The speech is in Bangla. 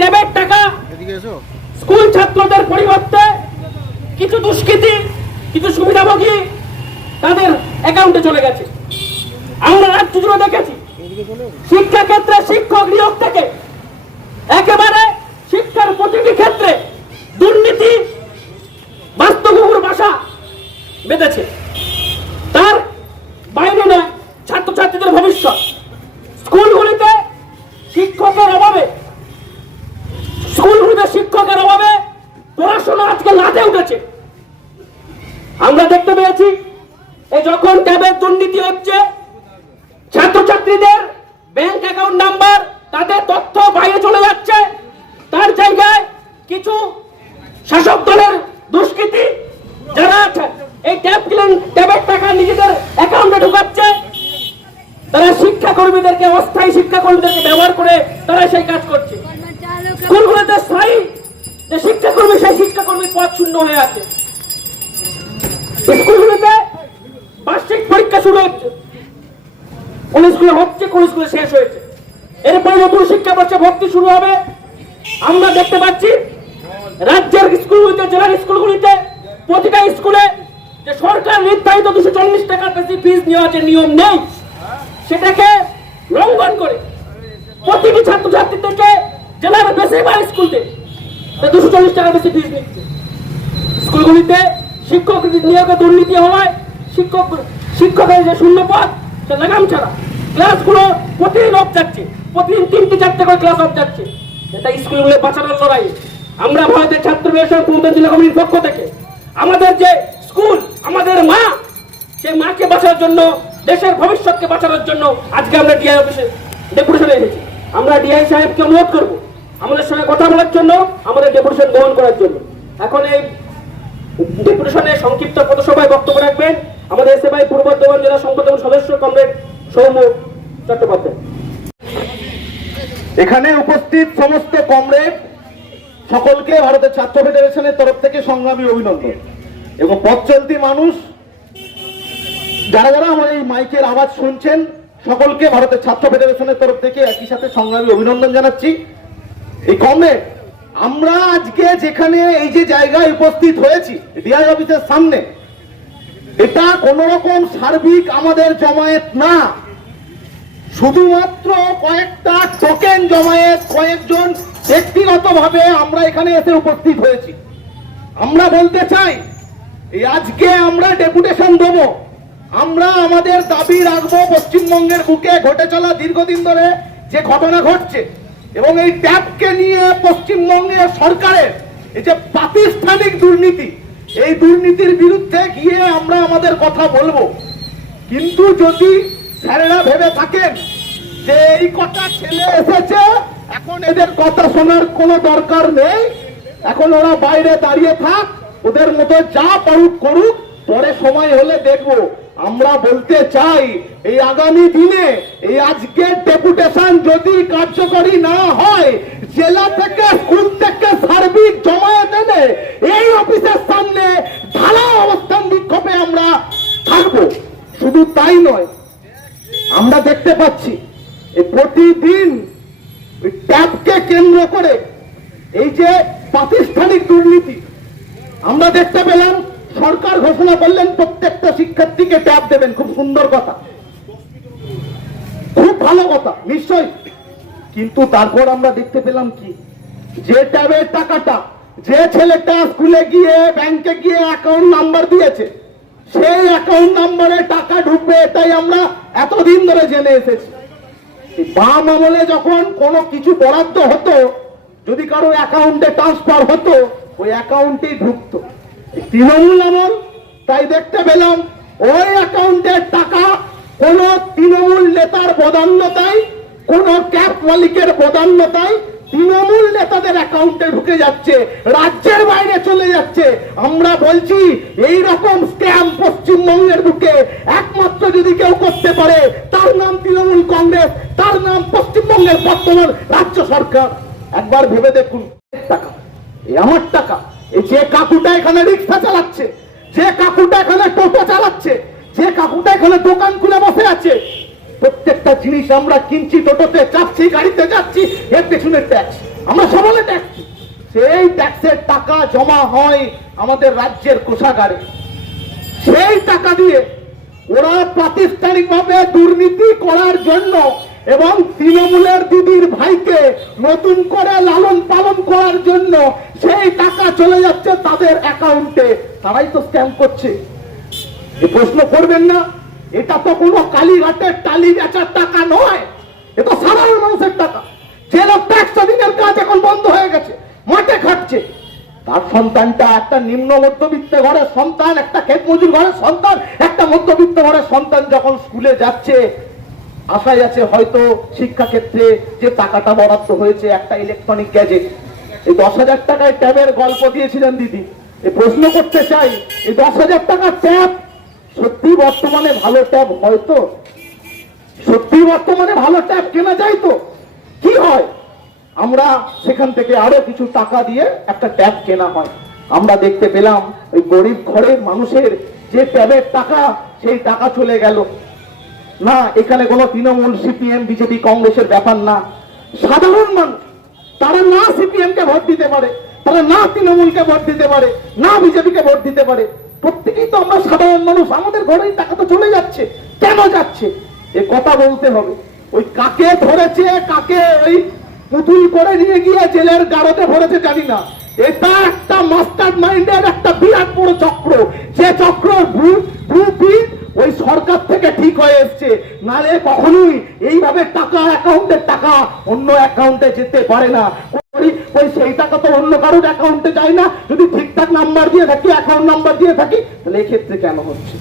ট্যাবের টাকা স্কুল ছাত্রদের পরিবর্তে কিছু দুষ্কৃতী, কিছু সুবিধাভোগী তাদের অ্যাকাউন্টে চলে গেছে। আমরা রাজ্য জুড়ে দেখেছি শিক্ষা ক্ষেত্রে শিক্ষক নিয়োগ থেকে একেবারে শিক্ষার প্রতিটি ক্ষেত্রে দুর্নীতি বাস্তুকুকুর বাসা বেঁধেছে। তার বাইরে নয় ছাত্রছাত্রীদের ভবিষ্যৎ। স্কুলগুলিতে শিক্ষকের অভাবে পড়াশোনা আজকে লাটে উঠেছে। আমরা দেখতে পেয়েছি যখন ট্যাবের দুর্নীতি হচ্ছে, ছাত্রছাত্রীদের ব্যাংক অ্যাকাউন্ট নাম্বার, তাদের তথ্য বাইরে চলে যাচ্ছে। তার জায়গায় কিছু শাসক দলের দুষ্কৃতী যারা এই ট্যাবের টাকা নিজেদের অ্যাকাউন্টে ঢুকাচ্ছে, তারা শিক্ষাকর্মীদেরকে, অস্থায়ী শিক্ষাকর্মীদেরকে ব্যবহার করে তারা সেই কাজ করছে। স্কুলগুলোতে স্থায়ী যে শিক্ষাকর্মী, সেই শিক্ষাকর্মীর পদ শূন্য হয়ে আছে। স্কুলগুলোতে বার্ষিক পরীক্ষা শুরু হচ্ছে, কোন স্কুলে হচ্ছে, কোন স্কুলে শেষ হয়েছে। এরপরে নতুন শিক্ষাবর্ষে ভর্তি শুরু হবে। আমরা দেখতে পাচ্ছি রাজ্যের স্কুলগুলিতে, জেলার স্কুলগুলিতে, প্রতিটা স্কুলে যে সরকার নির্ধারিত 240 টাকার বেশি ফিস নেওয়ার যে নিয়ম নেই, সেটাকে লঙ্ঘন করে প্রতিটি ছাত্রছাত্রী থেকে জেলার বেশিরভাগ স্কুলতে 240 টাকার বেশি ফিস নিচ্ছে। স্কুলগুলিতে শিক্ষক নিয়োগে দুর্নীতি হওয়ায় শিক্ষকের যে শূন্য পদ সে লাগাম ছাড়া। ক্লাসগুলো প্রতিদিন অফ যাচ্ছে, প্রতিদিন 3-4টে করে ক্লাস অফ যাচ্ছে। এটা স্কুলগুলো বাঁচানোর লড়াই। আমরা ভারতের ছাত্র জেলা কমিটির পক্ষ থেকে আমাদের যে স্কুল, আমাদের মা, সেই মাকে বাঁচানোর জন্য, দেশের ভবিষ্যৎকে বাঁচানোর জন্য আজকে আমরা ডিআই অফিসে ডেপুটেশনে এসেছি। আমরা ডিআই সাহেবকে অনুরোধ করব আমাদের সঙ্গে কথা বলার জন্য, আমাদের ডেপুটেশন গ্রহণ করার জন্য। এখন এই ডেপুটেশনে সংক্ষিপ্ত পথসভায় বক্তব্য রাখবেন আমাদের এসএফআই পূর্ব বর্ধমান জেলা সংগঠন সদস্য কমরেড সৌম্য চট্টোপাধ্যায়। এখানে উপস্থিত সমস্ত কমরেড সকলকে ভারতের ছাত্র ফেডারেশনের তরফ থেকে সংগ্রামী অভিনন্দন। এবং পথ চলতি মানুষ যারা যারা আমার এই মাইকের আওয়াজ শুনছেন, সকলকে ভারতের ছাত্র ফেডারেশনের তরফ থেকে একই সাথে সংগ্রামী অভিনন্দন জানাচ্ছি। এই কমরেড, আমরা আজকে যেখানে এই যে জায়গায় উপস্থিত হয়েছি ডিআই অফিসের সামনে, এটা কোন রকম সার্বিক আমাদের জমায়েত না, শুধুমাত্র কয়েকটা টোকেন জমায়েত, কয়েকজন ব্যক্তিগতভাবে আমরা এখানে এসে উপস্থিত হয়েছি। আমরা বলতে চাই আজকে আমরা ডেপুটেশন দেব, আমরা আমাদের দাবি রাখবো পশ্চিমবঙ্গের বুকে ঘটে চলা দীর্ঘদিন ধরে যে ঘটনা ঘটছে এবং এই ট্যাবকে নিয়ে পশ্চিমবঙ্গের সরকারের এই যে প্রাতিষ্ঠানিক দুর্নীতি, এই দুর্নীতির বিরুদ্ধে গিয়ে আমরা আমাদের কথা বলবো। কিন্তু যদি স্যারেরা ভেবে থাকেন যে এই কটা ছেলে এসেছে, এখন এদের কথা শোনার কোনো দরকার নেই, এখন ওরা বাইরে দাঁড়িয়ে থাক, ওদের মতো যা পারুক করুক, পরে সময় হলে দেখবো। আমরা বলতে চাই এই আগামী দিনে এই আজকের ডেপুটেশন যদি কার্যকরী না হয়, জেলা থেকে, স্কুল থেকে সার্বিক জমায়েত এনে এই অফিসের সামনে ঢালাও অবস্থান বিক্ষোভে আমরা থাকবো। শুধু তাই নয়, আমরা দেখতে পাচ্ছি প্রতিদিন ট্যাবকে কেন্দ্র করে এই যে প্রাতিষ্ঠানিক দুর্নীতি আমরা দেখতে পেলাম। সরকার ঘোষণা করলেন প্রত্যেকটা শিক্ষার্থীকে ট্যাব দেবেন, খুব সুন্দর কথা, খুব ভালো কথা, নিশ্চয়ই। কিন্তু তারপর আমরা দেখতে পেলাম কি, যে ট্যাবের টাকাটা যে ছেলেটা স্কুলে গিয়ে ব্যাংকে গিয়ে অ্যাকাউন্ট নাম্বার দিয়েছে, সেই অ্যাকাউন্ট নাম্বারে টাকা ঢুকবে, এটাই আমরা এতদিন ধরে জেনে এসেছি। বাম আমলে যখন কোনো কিছু বরাদ্দ হতো, যদি কারো অ্যাকাউন্টে ট্রান্সফার হতো, ওই অ্যাকাউন্টেই ঢুকতো। তৃণমূল আমল, তাই দেখতে পেলাম ওই অ্যাকাউন্টের টাকা কোন তৃণমূল নেতার বদান্যতায়, কোন ক্যাব মালিকের বদান্যতায় তৃণমূল নেতাদের অ্যাকাউন্টে ঢুকে যাচ্ছে, রাজ্যের বাইরে চলে যাচ্ছে। আমরা বলছি এই রকম স্ক্যাম পশ্চিমবঙ্গের বুকে একমাত্র যদি কেউ করতে পারে, তার নাম তৃণমূল কংগ্রেস, তার নাম পশ্চিমবঙ্গের বর্তমান রাজ্য সরকার। একবার ভেবে দেখুন, টাকা এই আমার টাকা, এই যে কাকুটা এখানে রিক্সা চালাচ্ছে, যে কাকুটা এখানে টোটো চালাচ্ছে, যে কাকুটা এখানে দোকান খুলে বসে আছে, প্রত্যেকটা জিনিস আমরা কিনছি, টোটোতে যাচ্ছি, গাড়িতে যাচ্ছি, এর পেছনে ট্যাক্স। আমরা সবাই ট্যাক্স দিই। সেই ট্যাক্সের টাকা জমা হয় আমাদের রাজ্যের কোষাগারে। সেই টাকা দিয়ে ওরা প্রাতিষ্ঠানিকভাবে দুর্নীতি করার জন্য এবং তৃণমূলের দিদির ভাইকে নতুন করে লালন পালন করার জন্য সেই টাকা চলে যাচ্ছে তাদের অ্যাকাউন্টে। তারাই তো স্ক্যাম করছে। এই প্রশ্ন করবেন না, এটা তো কোনো কালীঘাটের টালি বেচার টাকা নয়, এটা সাধারণ মানুষের টাকা। যে লোকটা 100 দিনের কাজ এখন বন্ধ হয়ে গেছে, মাঠে খাটছে, তার সন্তানটা একটা নিম্ন মধ্যবিত্ত ঘরের সন্তান, একটা ক্ষেত মজুর ঘরের সন্তান, একটা মধ্যবিত্ত ঘরের সন্তান যখন স্কুলে যাচ্ছে, আশায় আছে হয়তো শিক্ষাক্ষেত্রে যে টাকাটা বরাদ্দ হয়েছে একটা ইলেকট্রনিক গ্যাজেট। এই 10,000 টাকায় ট্যাবের গল্প দিয়েছিলেন দিদি। এই প্রশ্ন করতে চাই, এই 10,000 টাকার ট্যাব সত্যি বর্তমানে ভালো ট্যাব হয়তো? সত্যি বর্তমানে ভালো ট্যাব কেনা যায় তো? কি হয়, আমরা সেখান থেকে আরো কিছু টাকা দিয়ে একটা ট্যাব কেনা হয়। আমরা দেখতে পেলাম ওই গরিব ঘরের মানুষের যে ট্যাবের টাকা, সেই টাকা চলে গেল না। এখানে কোনো তৃণমূল, সিপিএম, বিজেপি, কংগ্রেসের ব্যাপার না। সাধারণ মানুষ, তারা না সিপিএম কে ভোট দিতে পারে, তারা না তৃণমূলকে ভোট দিতে পারে, না বিজেপিকে ভোট দিতে পারে। প্রত্যেকেই তো আমরা সাধারণ মানুষ, আমাদের ঘরেই টাকা তো চলে যাচ্ছে। কেন যাচ্ছে এ কথা বলতে হবে। ওই কাকে ধরেছে, কাকে ওই পুতুল করে নিয়ে গিয়ে জেলের গাড়োতে ভরেছে জানি না। এটা একটা মাস্টার মাইন্ডের একটা বিরাট বড় চক্র। যে চক্র ব্লুপ্রিন্ট ওই সরকার থেকে ঠিক হয়ে এসছে, নালে কখনোই এইভাবে টাকা, অ্যাকাউন্টের টাকা অন্য অ্যাকাউন্টে যেতে পারে না। ওই সেই টাকা তো অন্য কারোর অ্যাকাউন্টে যায় না। যদি ঠিকঠাক নাম্বার দিয়ে থাকি, অ্যাকাউন্ট নাম্বার দিয়ে থাকি, তাহলে এক্ষেত্রে কেন হচ্ছে?